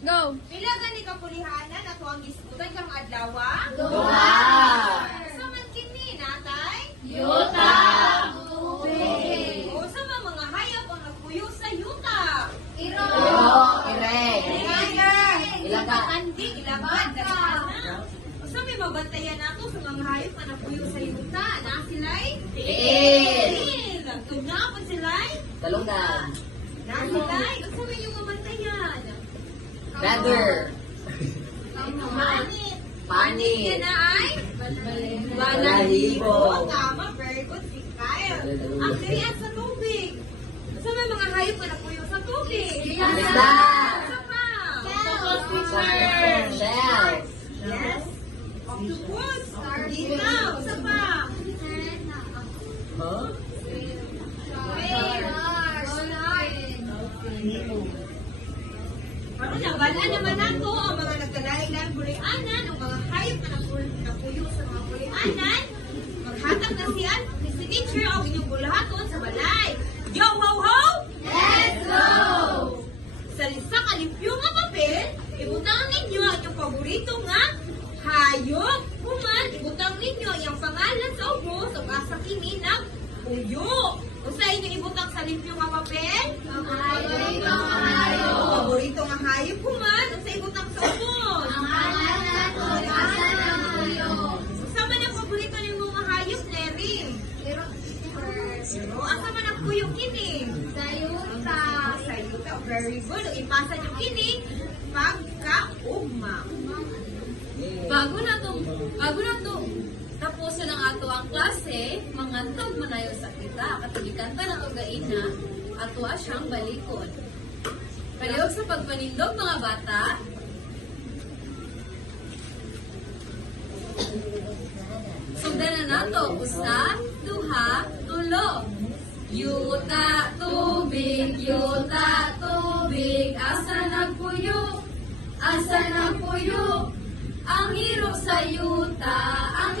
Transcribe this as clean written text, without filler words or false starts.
Go! Pila gani ka pulihanan ato ang gisgutan kang adlaw? Duha. Sa man kini natay? Yuta. O sa mga hayop ang nagpuyo sa yuta? Iro. Ireng. Ilagan. Andi, ilaban, dagana. O sa may mabantayan nato sa mga hayop ang nagpuyo sa yuta? Na sila'y? Tiil. Tugna pa sila'y? Talungan. Na sila'y? O sa may yung mabantayan? Rather. Manit. Panit. Yan na ay? Balahibo. Tama, very good si Kyle. Ang dirian sa tubig. Sa may mga hayop na napuyo sa tubig. Isda. Isa pa. Shell. Yes. Octopus. Ikaw. Isa pa. Huh? Pero nabalaan naman nato ang mga nagkalain-lain bulianan, ang mga hayop na napuyo sa mga bulianan. Maghatag na si teacher ang inyong bulahaton sa balay. Yo, ho, ho! Let's go! Sa lisa kalimpyo nga papel, ibutang ninyo ang inyong paborito nga hayop. Human, ibutang ninyo ang pangalan sa ubos o asa kini ng puyo. Kung sa inyo ibutang sa limpyo nga papel, paborito nga hayop. Human, kung sa ibutang sa ubos. Sa man ang paborito ng mga hayop, Lerim? Pero, asa man ang puyo kini? Sayuta. Very good. Ipasa nyo kini pagkaugma. Bago na to tapusin ang ato ang klase, mangantog manayo sa kita. Katugikanta na to gaina, ato siyang balikon. Palihog sa pagpanindog mga bata. Sugdan na nato, usa, duha, tulo. Yuta, tubig, asa nagpuyo, ang hirok sa yuta, ang